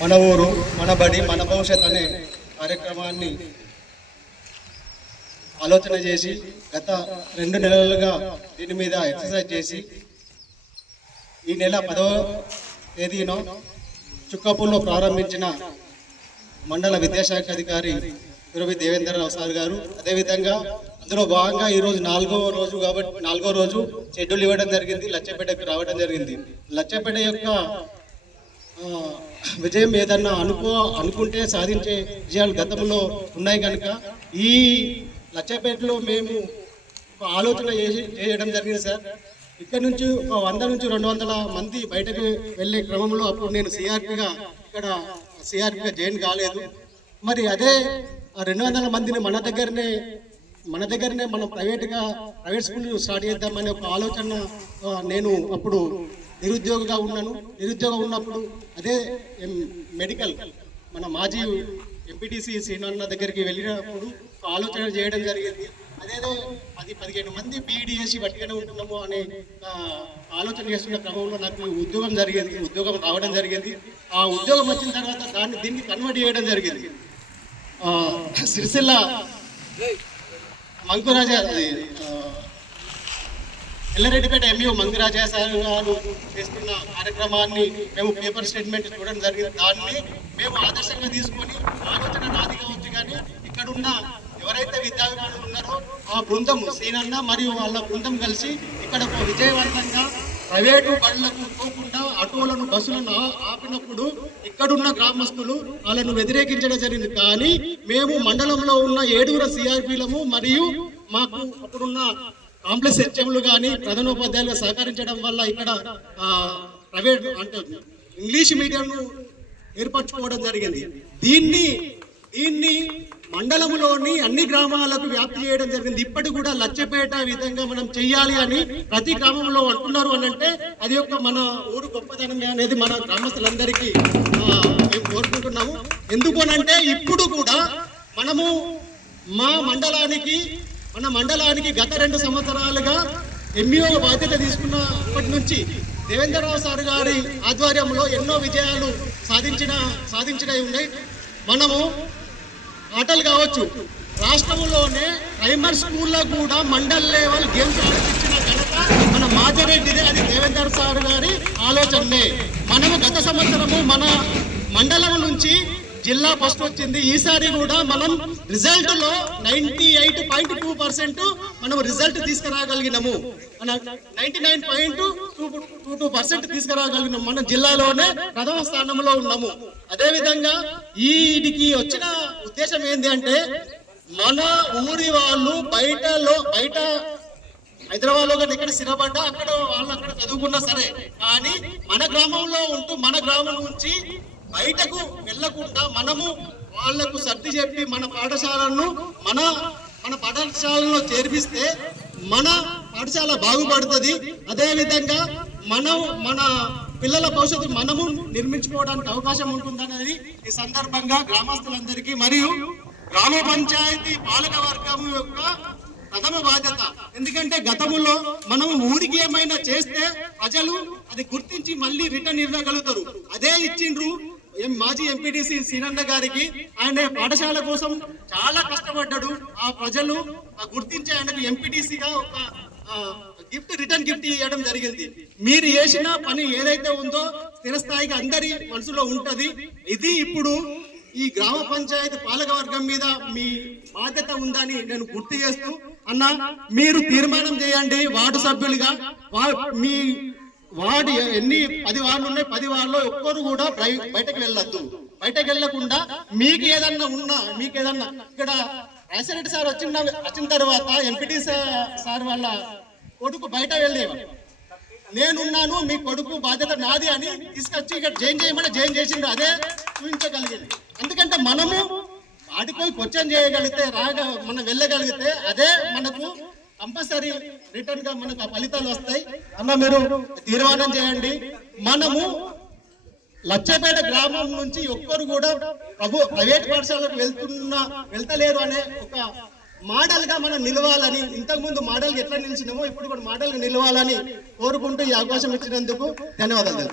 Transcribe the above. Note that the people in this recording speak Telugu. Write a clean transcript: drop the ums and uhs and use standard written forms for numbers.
మన ఊరు మన బడి మన భవిష్యత్ అనే కార్యక్రమాన్ని ఆలోచన చేసి గత 2 నెలలుగా దీని మీద ఎక్సర్సైజ్ చేసి ఈ నెల 10వ తేదీన చుక్కపూర్లో ప్రారంభించిన మండల విద్యాశాఖ అధికారి గురవి దేవేంద్రరావు సార్ గారు. అదేవిధంగా అందులో భాగంగా ఈరోజు 4వ రోజు కాబట్టి 4వ రోజు షెడ్యూల్ ఇవ్వడం జరిగింది. లచ్చపేటకు రావడం జరిగింది. లచ్చపేట యొక్క విజయం ఏదన్నా అనుకుంటే సాధించే విజయాలు గతంలో ఉన్నాయి కనుక ఈ లచ్చపేటలో మేము ఒక ఆలోచన చేయడం జరిగింది సార్. ఇక్కడ నుంచి ఒక 100 నుంచి 200 మంది బయటకు వెళ్ళే క్రమంలో అప్పుడు నేను సిఆర్పిగా జాయిన్ కాలేదు. మరి అదే 200 మందిని మన దగ్గరనే మనం ప్రైవేట్ స్కూల్ స్టార్ట్ చేద్దామనే ఒక ఆలోచన నేను అప్పుడు నిరుద్యోగిగా ఉన్నప్పుడు అదే మెడికల్ మన మాజీ ఎంపీటీసీ శ్రీనాన్న దగ్గరికి వెళ్ళినప్పుడు ఆలోచన చేయడం జరిగింది. అదేదో 10-15 మంది బీఈడీ చేసి బట్టిగానే ఉంటున్నాము అనే ఆలోచన చేస్తున్న క్రమంలో నాకు ఉద్యోగం రావడం జరిగింది. ఆ ఉద్యోగం వచ్చిన తర్వాత దీన్ని కన్వర్ట్ చేయడం జరిగింది. సిరిసిల్ల మంకురాజా ఎల్లారెడ్డిపేట ఎంఈఓ మంకురాజా సార్ గారు చేస్తున్న కార్యక్రమాన్ని మేము పేపర్ స్టేట్మెంట్ చూడడం జరిగింది. దాన్ని మేము ఆదర్శంగా తీసుకొని ఆలోచన నాది కావచ్చు కానీ ఇక్కడున్న ఎవరైతే విద్యార్థులు ఉన్నారో ఆ బృందం సీనన్న మరియు వాళ్ళ బృందం కలిసి ఇక్కడ విజయవంతంగా ప్రైవేటు బడులకు పోకుండా ఆటోలను బస్సులను ఆపినప్పుడు ఇక్కడున్న గ్రామస్తులు వాళ్ళను వ్యతిరేకించడం జరిగింది. కానీ మేము మండలంలో ఉన్న 7 సిఆర్పీలము మరియు మాకు అప్పుడున్న కాంప్లెక్స్ హెచ్ఎంలు కానీ ప్రధానోపాధ్యాయులుగా సహకరించడం వల్ల ఇక్కడ ప్రైవేట్ అంటే ఇంగ్లీష్ మీడియంను ఏర్పరచుకోవడం జరిగింది. దీన్ని మండలంలోని అన్ని గ్రామాలకు వ్యాప్తి చేయడం జరిగింది. ఇప్పటికి కూడా లచ్చపేట విధంగా మనం చెయ్యాలి అని ప్రతి గ్రామంలో అంటున్నారు అని అంటే అది ఒక మన ఊరు గొప్పదనమే అనేది మన గ్రామస్తులందరికీ మేము కోరుకుంటున్నాము. ఎందుకు అనంటే ఇప్పుడు కూడా మనము మన మండలానికి గత 2 సంవత్సరాలుగా ఎంఈఓ బాధ్యత తీసుకున్నప్పటి నుంచి దేవేంద్రరావు సార్ గారి ఆధ్వర్యంలో ఎన్నో విజయాలు సాధించినవి ఉన్నాయి. మనము ఆటలు కావచ్చు, రాష్ట్రంలోనే ప్రైమరీ స్కూల్లో కూడా మండల్ లెవెల్ గేమ్స్ ఆడిపించిన ఘనత మన మాజరెడ్డిదే. అది దేవేంద్ర సార్ గారి ఆలోచనే. మనము గత సంవత్సరము మన మండలం నుంచి జిల్లా ఫస్ట్ వచ్చింది. ఈసారి కూడా మనం రిజల్ట్లో 98.2% మనం రిజల్ట్ తీసుకురాగలిగినాము. 99.22% తీసుకురాగలిగినాము. మనం జిల్లాలోనే ప్రథమ స్థానంలో ఉన్నాము. అదేవిధంగా వీటికి వచ్చిన ఉద్దేశం ఏంటి అంటే మన ఊరి వాళ్ళు బయట హైదరాబాద్లో కానీ ఇక్కడ స్థిరపడ్డ వాళ్ళు అక్కడ చదువుకున్నా సరే కానీ మన గ్రామంలో ఉంటూ మన గ్రామం నుంచి బయటకు వెళ్లకుండా మనము వాళ్లకు సర్ది చెప్పి మన పాఠశాలలో చేర్పిస్తే మన పాఠశాల బాగుపడుతుంది. అదేవిధంగా మన పిల్లల భవిష్యత్తు మనము నిర్మించుకోవడానికి అవకాశం ఉంటుందనేది ఈ సందర్భంగా గ్రామస్తులందరికీ మరియు గ్రామ పంచాయతీ పాలక వర్గం యొక్క ప్రథమ బాధ్యత. ఎందుకంటే గతంలో మనం ఊరికి ఏమైనా చేస్తే ప్రజలు అది గుర్తించి మళ్ళీ రిటర్న్ ఇవ్వగలుగుతారు. అదే ఇచ్చిండ్రు మాజీ ఎంపీటీసీ శ్రీనన్న గారికి. ఆయన పాఠశాల కోసం చాలా కష్టపడ్డాడు. ఆ ప్రజలు గుర్తించి ఆయనకు ఎంపీటీసీగా ఒక రిటర్న్ గిఫ్ట్ ఇవ్వడం జరిగింది. మీరు చేసిన పని ఏదైతే ఉందో స్థిరస్థాయిగా అందరి మనసులో ఉంటది. ఇది ఇప్పుడు ఈ గ్రామ పంచాయతీ పాలక వర్గం మీద మీ బాధ్యత ఉందని నేను గుర్తు చేస్తూ, అన్న మీరు తీర్మానం చేయండి వార్డు సభ్యులుగా. మీ వార్డు 10 వార్డులు ఉన్నాయి. 10 వార్డులో ఒక్కరు కూడా బయటకు వెళ్ళొద్దు. బయటకు వెళ్లకుండా మీకు ఏదన్నా ఇక్కడ రాజశేఖర సార్ వచ్చిన తర్వాత ఎంపీటీ సార్ వాళ్ళ కొడుకు బయట వెళ్ళేవాడు. నేనున్నాను, మీ కొడుకు బాధ్యత నాది అని తీసుకొచ్చి ఇక్కడ జాయిన్ చేసిండు. అదే చూపించగలిగింది. ఎందుకంటే మనము వాటికి పోయి క్వశ్చన్ చేయగలిగితే మనం వెళ్ళగలిగితే అదే మనకు కంపల్సరీ రిటర్న్ గా మనకు ఫలితాలు వస్తాయి. అన్న మీరు తీర్మానం చేయండి. మనము లచ్చపేట గ్రామం నుంచి ఒక్కరు కూడా ప్రైవేట్ పాఠశాలకు వెళ్తలేరు అనే ఒక మోడల్ గా మనం నిలవాలని, ఇంతకు ముందు మోడల్ ఎట్లా నిలిచినామో ఇప్పుడు కూడా మోడల్ గా నిలవాలని కోరుకుంటూ ఈ అవకాశం ఇచ్చినందుకు ధన్యవాదాలు.